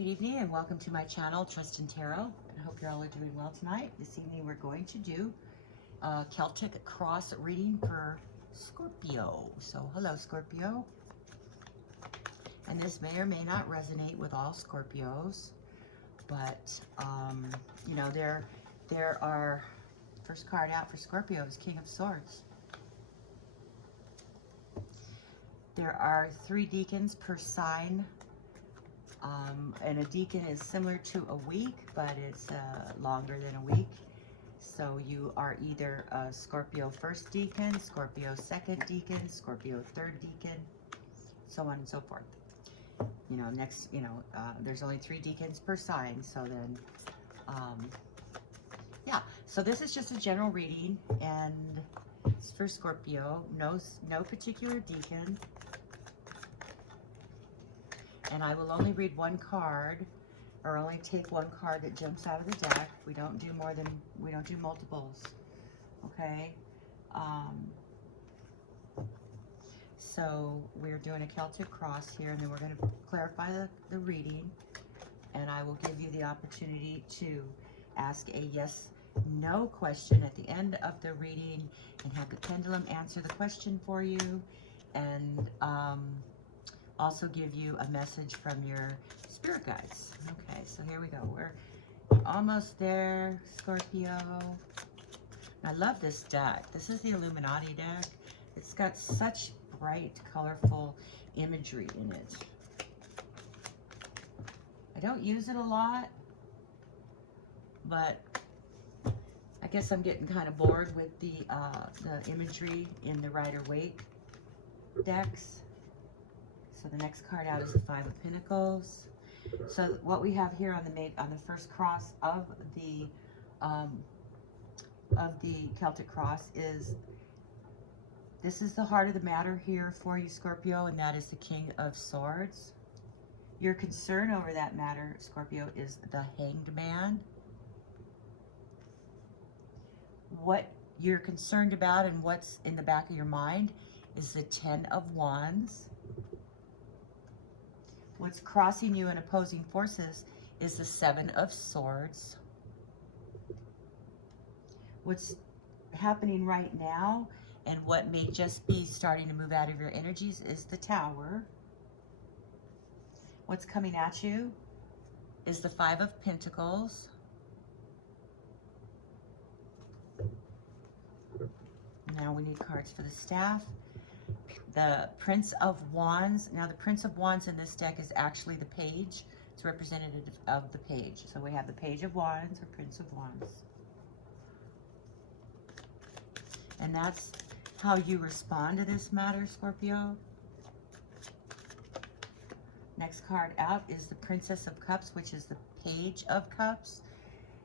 Good evening and welcome to my channel, Trust in Tarot. I hope you're all doing well tonight. This evening we're going to do a Celtic cross reading for Scorpio. So hello Scorpio. And this may or may not resonate with all Scorpios, but you know, there are, first card out for Scorpio is King of Swords. There are 3 deacons per sign. And a deacon is similar to a week, but it's longer than a week. So you are either a Scorpio first deacon, Scorpio second deacon, Scorpio third deacon, so on and so forth. You know, next, you know, there's only 3 deacons per sign. So then, yeah. So this is just a general reading, and it's for Scorpio. No particular deacon. And I will only read one card, or only take one card that jumps out of the deck. We don't do multiples, okay? So we're doing a Celtic cross here, and then we're going to clarify the reading, and I will give you the opportunity to ask a yes/no question at the end of the reading, and have the pendulum answer the question for you, and also give you a message from your spirit guides. Okay, so here we go. We're almost there, Scorpio. I love this deck. This is the Illuminati deck. It's got such bright, colorful imagery in it. I don't use it a lot, but I guess I'm getting kind of bored with the imagery in the Rider-Waite decks. So the next card out is the 5 of Pentacles. So what we have here on the first cross of the Celtic cross is, this is the heart of the matter here for you, Scorpio, and that is the King of Swords. Your concern over that matter, Scorpio, is the Hanged Man. What you're concerned about and what's in the back of your mind is the 10 of Wands. What's crossing you in opposing forces is the 7 of Swords. What's happening right now and what may just be starting to move out of your energies is the Tower. What's coming at you is the 5 of Pentacles. Now we need cards for the Staff. The Prince of Wands. Now the Prince of Wands in this deck is actually the Page. It's representative of the Page. So we have the Page of Wands or Prince of Wands. And that's how you respond to this matter, Scorpio. Next card out is the Princess of Cups, which is the Page of Cups.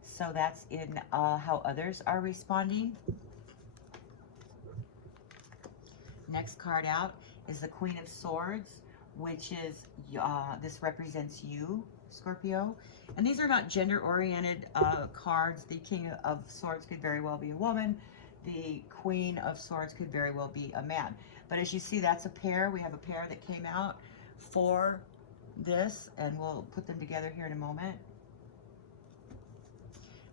So that's in how others are responding. Next card out is the Queen of Swords, which is, this represents you, Scorpio. And these are not gender-oriented cards. The King of Swords could very well be a woman. The Queen of Swords could very well be a man. But as you see, that's a pair. We have a pair that came out for this, and we'll put them together here in a moment.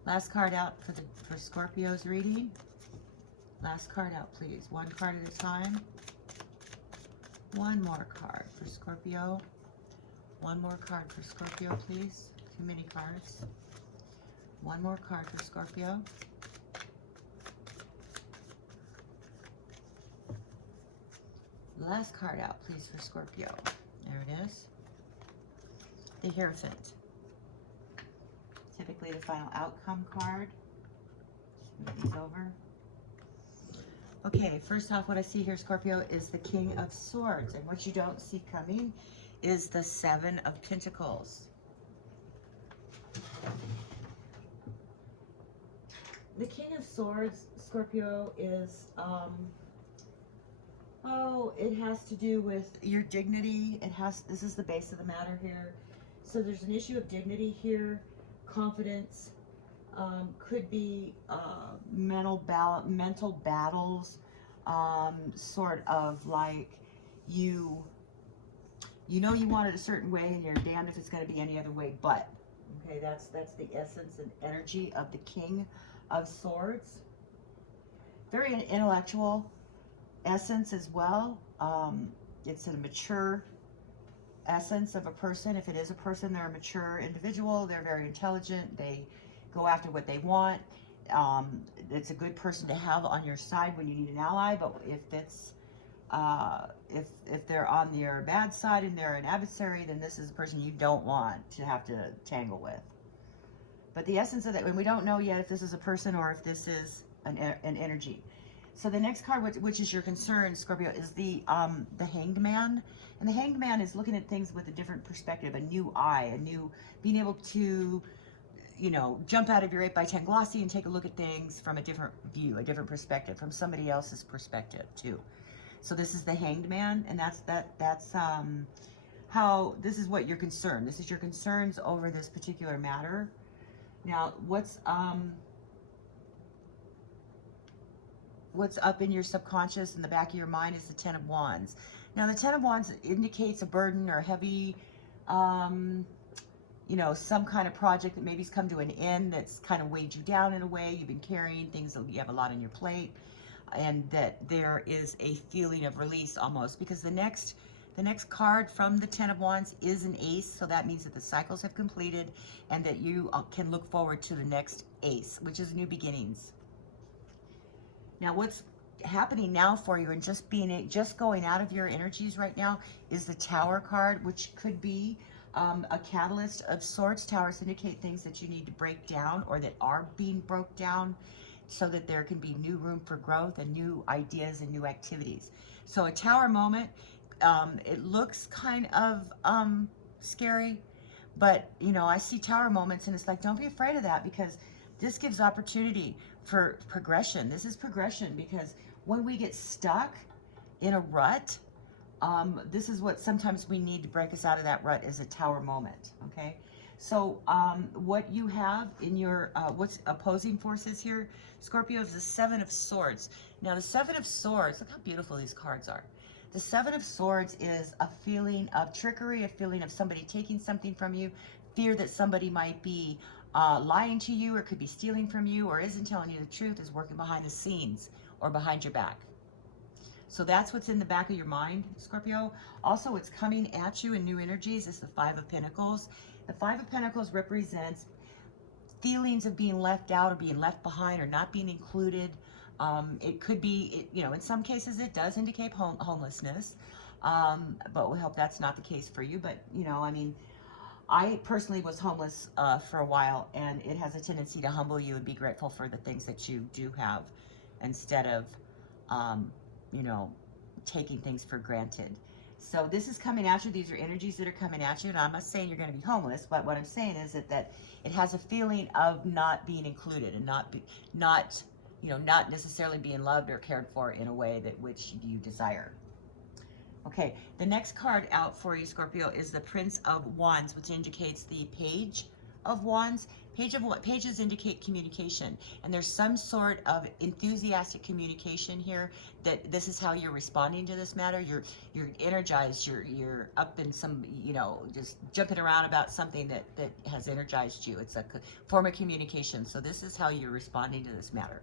Last card out for Scorpio's reading. Last card out, please. One card at a time. One more card for Scorpio. One more card for Scorpio, please. Too many cards. One more card for Scorpio. Last card out, please, for Scorpio. There it is. The Hierophant. Typically the final outcome card. Just move these over. Okay, first off, what I see here, Scorpio, is the King of Swords. And what you don't see coming is the 7 of Pentacles. The King of Swords, Scorpio, is, it has to do with your dignity. This is the base of the matter here. So there's an issue of dignity here, confidence. Could be mental battles, sort of like you You know you want it a certain way, and you're damned if it's going to be any other way but. Okay, that's the essence and energy of the King of Swords. Very an intellectual essence as well. It's a mature essence of a person. If it is a person, they're a mature individual. They're very intelligent. They go after what they want. It's a good person to have on your side when you need an ally. But if it's if they're on your bad side and they're an adversary, then this is a person you don't want to have to tangle with. But the essence of that, and we don't know yet if this is a person or if this is an energy. So the next card, which is your concern, Scorpio, is the Hanged Man. And the Hanged Man is looking at things with a different perspective, a new eye, being able to, you know, jump out of your 8x10 glossy and take a look at things from a different view, a different perspective, from somebody else's perspective too. So this is the Hanged Man, and that's how, this is what your concern. This is your concerns over this particular matter. Now, what's up in your subconscious in the back of your mind is the Ten of Wands. Now, the Ten of Wands indicates a burden or heavy, you know, some kind of project that maybe's come to an end that's kind of weighed you down in a way. You've been carrying things, you have a lot on your plate, and that there is a feeling of release almost, because the next card from the Ten of Wands is an ace, so that means that the cycles have completed and that you can look forward to the next ace, which is new beginnings. Now, what's happening now for you and just going out of your energies right now is the Tower card, which could be a catalyst of sorts. Towers indicate things that you need to break down or that are being broke down so that there can be new room for growth and new ideas and new activities. So a Tower moment, it looks kind of scary, but you know, I see Tower moments and it's like, don't be afraid of that, because this gives opportunity for progression. This is progression, because when we get stuck in a rut, this is what sometimes we need to break us out of that rut, is a Tower moment. Okay, so what you have in your what's opposing forces here, Scorpio, is the Seven of Swords. Now the Seven of Swords, look how beautiful these cards are. The Seven of Swords is a feeling of trickery, a feeling of somebody taking something from you, fear that somebody might be lying to you, or could be stealing from you, or isn't telling you the truth, is working behind the scenes or behind your back. So that's what's in the back of your mind, Scorpio. Also, what's coming at you in new energies is the Five of Pentacles. The Five of Pentacles represents feelings of being left out or being left behind or not being included. It could be, you know, in some cases it does indicate homelessness, but we hope that's not the case for you. But, you know, I mean, I personally was homeless for a while, and it has a tendency to humble you and be grateful for the things that you do have instead of, you know, taking things for granted. So this is coming at you. These are energies that are coming at you, and I'm not saying you're going to be homeless, but what I'm saying is that it has a feeling of not being included and not necessarily being loved or cared for in a way that which you desire. Okay, the next card out for you, Scorpio, is the Prince of Wands, which indicates the Page of Wands. Pages indicate communication, and there's some sort of enthusiastic communication here, that this is how you're responding to this matter. You're energized, you're up in some, you know, just jumping around about something that has energized you. It's a form of communication. So this is how you're responding to this matter.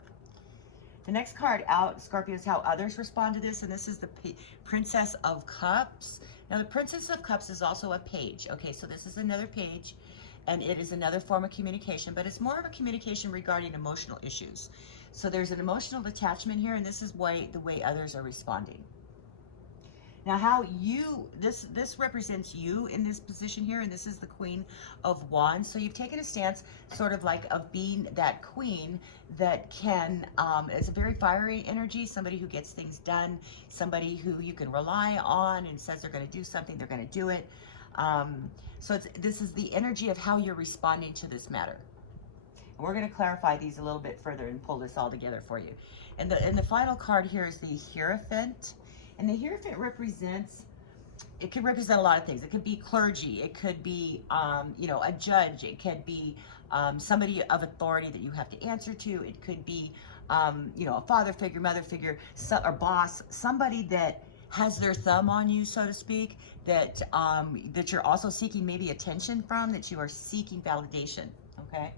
The next card out, Scorpio, is how others respond to this, and this is the Princess of Cups. Now, the Princess of Cups is also a page. Okay, so this is another page, and it is another form of communication, but it's more of a communication regarding emotional issues. So there's an emotional attachment here, and this is the way others are responding. Now, how this represents you in this position here, and this is the Queen of Wands. So you've taken a stance sort of like of being that queen that can, it's a very fiery energy, somebody who gets things done, somebody who you can rely on and says they're going to do something, they're going to do it. So this is the energy of how you're responding to this matter. And we're going to clarify these a little bit further and pull this all together for you. And the final card here is the Hierophant. And the Hierophant represents, it could represent a lot of things. It could be clergy. It could be, you know, a judge. It could be somebody of authority that you have to answer to. It could be, you know, a father figure, mother figure, or boss, somebody that has their thumb on you, so to speak, that that you're also seeking maybe attention from, that you are seeking validation, okay?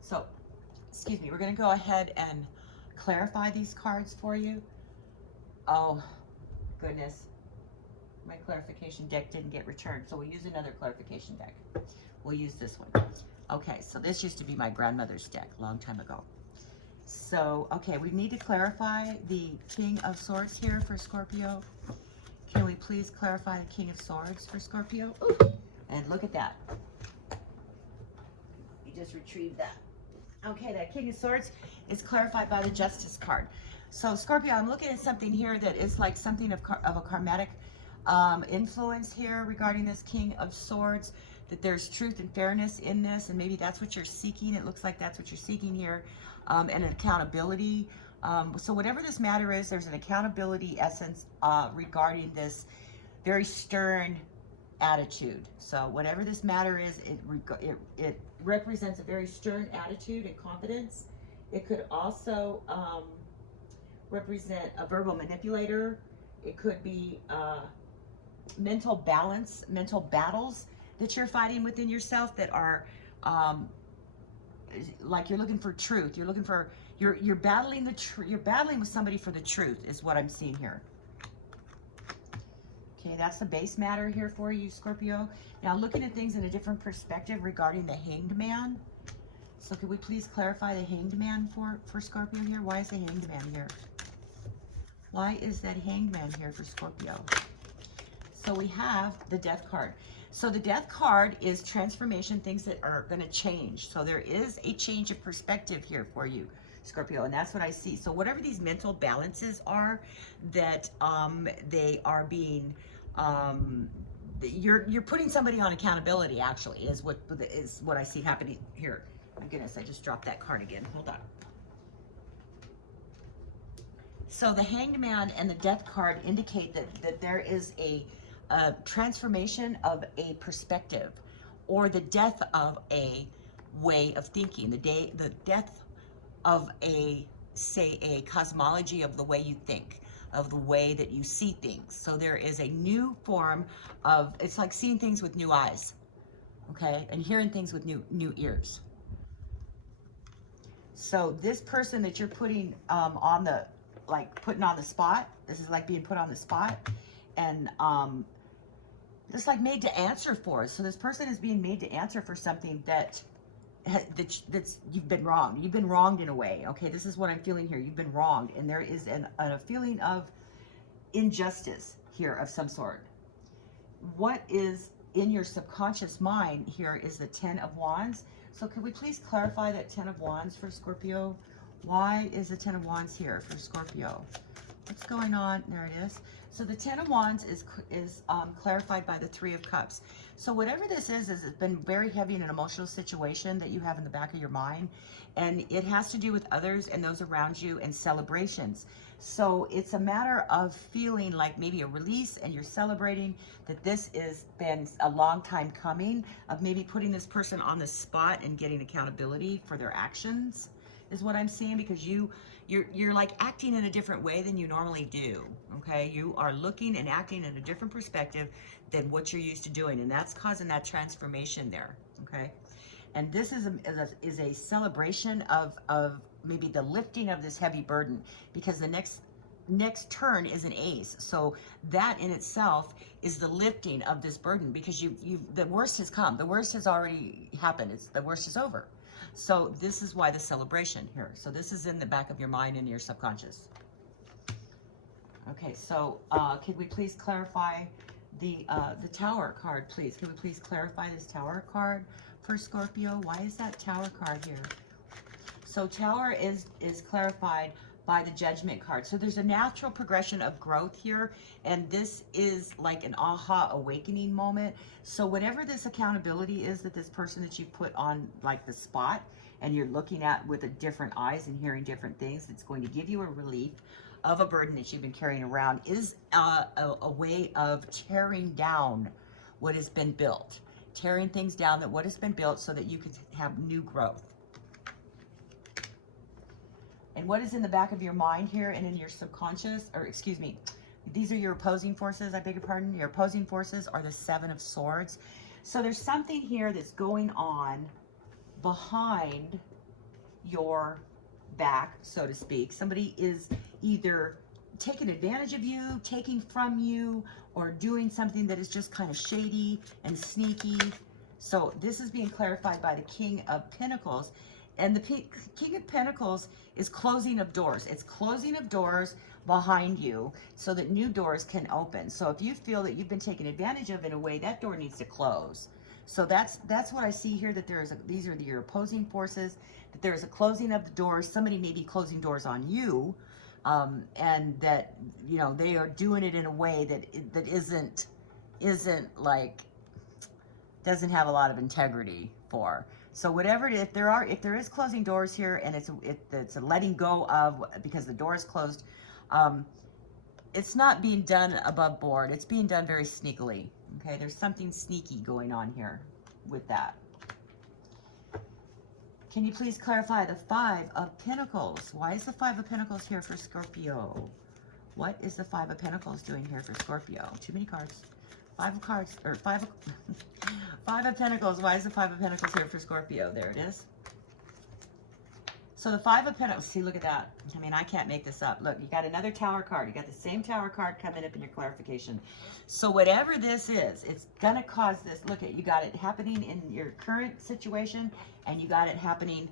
So, excuse me, we're going to go ahead and clarify these cards for you. Oh, goodness. My clarification deck didn't get returned, so we'll use another clarification deck. We'll use this one. Okay, so this used to be my grandmother's deck a long time ago. So, okay, we need to clarify the King of Swords here for Scorpio. Can we please clarify the King of Swords for Scorpio? Ooh, and look at that. You just retrieved that. Okay, that King of Swords is clarified by the Justice card. So, Scorpio, I'm looking at something here that is like something of a karmatic influence here regarding this King of Swords, that there's truth and fairness in this, and maybe that's what you're seeking. It looks like that's what you're seeking here, and accountability. So whatever this matter is, there's an accountability essence regarding this very stern attitude. So whatever this matter is, it represents a very stern attitude and confidence. It could also represent a verbal manipulator. It could be mental balance, mental battles that you're fighting within yourself that are like you're looking for truth. You're looking for, you're battling the truth. You're battling with somebody for the truth is what I'm seeing here. Okay, that's the base matter here for you, Scorpio. Now looking at things in a different perspective regarding the Hanged Man. So could we please clarify the Hanged Man for Scorpio here? Why is the Hanged Man here? Why is that Hanged Man here for Scorpio? So we have the Death card. So the Death card is transformation, things that are going to change. So there is a change of perspective here for you, Scorpio, and that's what I see. So whatever these mental balances are, that they are being, you're putting somebody on accountability. Actually, is what I see happening here. My goodness, I just dropped that card again. Hold on. So the Hanged Man and the Death card indicate that there is a transformation of a perspective, or the death of a way of thinking, the death of a cosmology of the way you think, of the way that you see things. So there is a new form of, it's like seeing things with new eyes, okay, and hearing things with new ears. So this person that you're putting on the, like putting on the spot, this is like being put on the spot, and it's like made to answer for. So this person is being made to answer for something that's you've been wronged. You've been wronged in a way. Okay, this is what I'm feeling here. You've been wronged, and there is a feeling of injustice here of some sort. What is in your subconscious mind here is the Ten of Wands. So could we please clarify that Ten of Wands for Scorpio? Why is the Ten of Wands here for Scorpio? What's going on? There it is. So the Ten of Wands is clarified by the Three of Cups. So whatever this is it's been very heavy in an emotional situation that you have in the back of your mind. And it has to do with others and those around you and celebrations. So it's a matter of feeling like maybe a release, and you're celebrating that this has been a long time coming, of maybe putting this person on the spot and getting accountability for their actions, is what I'm seeing, because you're like acting in a different way than you normally do. Okay, you are looking and acting in a different perspective than what you're used to doing, and that's causing that transformation there. Okay, and this is a celebration of maybe the lifting of this heavy burden, because the next turn is an ace. So that in itself is the lifting of this burden, because the worst has come. The worst has already happened. The worst is over. So this is why the celebration here. So this is in the back of your mind and your subconscious. Okay, so could we please clarify the Tower card, please? Can we please clarify this Tower card for Scorpio? Why is that Tower card here? So Tower is clarified by the Judgment card. So there's a natural progression of growth here, and this is like an aha awakening moment. So whatever this accountability is that this person that you put on like the spot, and you're looking at with a different eyes and hearing different things, that's going to give you a relief of a burden that you've been carrying around, is a way of tearing down what has been built, tearing things down, that what has been built, so that you can have new growth. And what is in the back of your mind here and in your subconscious, or excuse me, These are your opposing forces, I beg your pardon. Your opposing forces are the Seven of Swords. So there's something here that's going on behind your back, so to speak. Somebody is either taking advantage of you, taking from you, or doing something that is just kind of shady and sneaky. So this is being clarified by the King of Pentacles. And the King of Pentacles is closing of doors. It's closing of doors behind you so that new doors can open. So if you feel that you've been taken advantage of in a way, that door needs to close. So that's what I see here, that there is these are your opposing forces, that there is a closing of the doors. Somebody may be closing doors on you, and that, you know, they are doing it in a way that isn't like, doesn't have a lot of integrity for. So whatever it is, if there is closing doors here, and it's a letting go of, because the door is closed, it's not being done above board. It's being done very sneakily. Okay, there's something sneaky going on here with that. Can you please clarify the Five of Pentacles? Why is the Five of Pentacles here for Scorpio? What is the Five of Pentacles doing here for Scorpio? Too many cards. Five of Pentacles. Why is the Five of Pentacles here for Scorpio? There it is. So the Five of Pentacles, see, look at that. I mean, I can't make this up. Look, you got another Tower card. You got the same Tower card coming up in your clarification. So whatever this is, it's going to cause this. Look at, you got it happening in your current situation, and you got it happening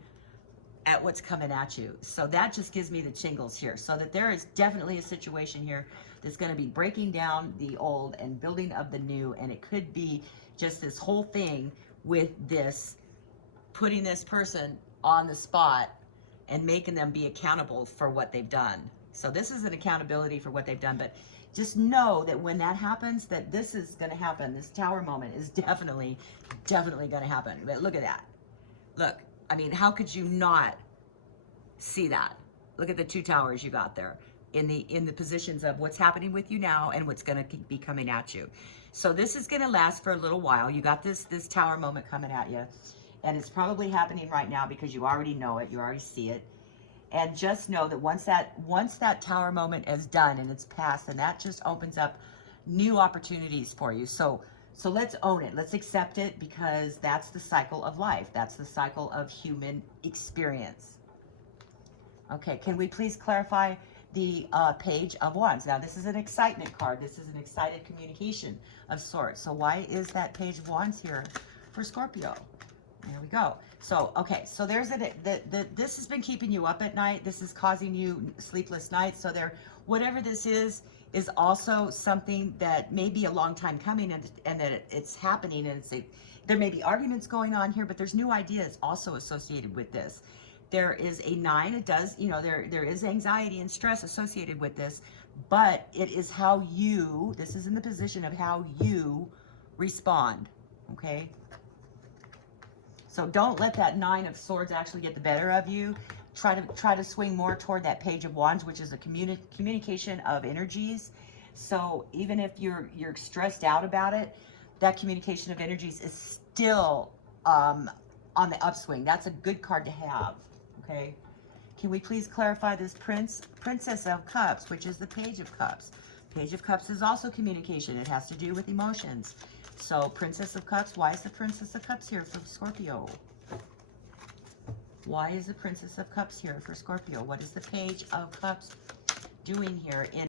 at what's coming at you. So that just gives me the chingles here. So that there is definitely a situation here that's going to be breaking down the old and building of the new. And it could be just this whole thing with this, putting this person on the spot and making them be accountable for what they've done. So this is an accountability for what they've done, but just know that when that happens, that this is going to happen. This Tower moment is definitely going to happen. But look at that. Look, I mean, how could you not see that? Look at the two towers you got there in the positions of what's happening with you now and what's going to be coming at you. So this is going to last for a little while. You got this Tower moment coming at you. And it's probably happening right now because you already know it. You already see it. And just know that once that Tower moment is done and it's passed, and that just opens up new opportunities for you. So let's own it. Let's accept it, because that's the cycle of life. That's the cycle of human experience. Okay, can we please clarify the Page of Wands? Now, this is an excitement card. This is an excited communication of sorts. So why is that Page of Wands here for Scorpio? There we go. So, okay, so there's this has been keeping you up at night. This is causing you sleepless nights. So whatever this is also something that may be a long time coming, and that it's happening, and there may be arguments going on here, but there's new ideas also associated with this. There is a 9. It does, you know, there is anxiety and stress associated with this, but it is how this is in the position of how you respond, okay? So don't let that 9 of Swords actually get the better of you. Try to swing more toward that Page of Wands, which is a communication of energies. So even if you're stressed out about it, that communication of energies is still on the upswing. That's a good card to have. Okay. Can we please clarify this Princess of Cups, which is the Page of Cups? Page of Cups is also communication. It has to do with emotions. So, Princess of Cups, why is the Princess of Cups here for Scorpio? Why is the Princess of Cups here for Scorpio? What is the Page of Cups doing here in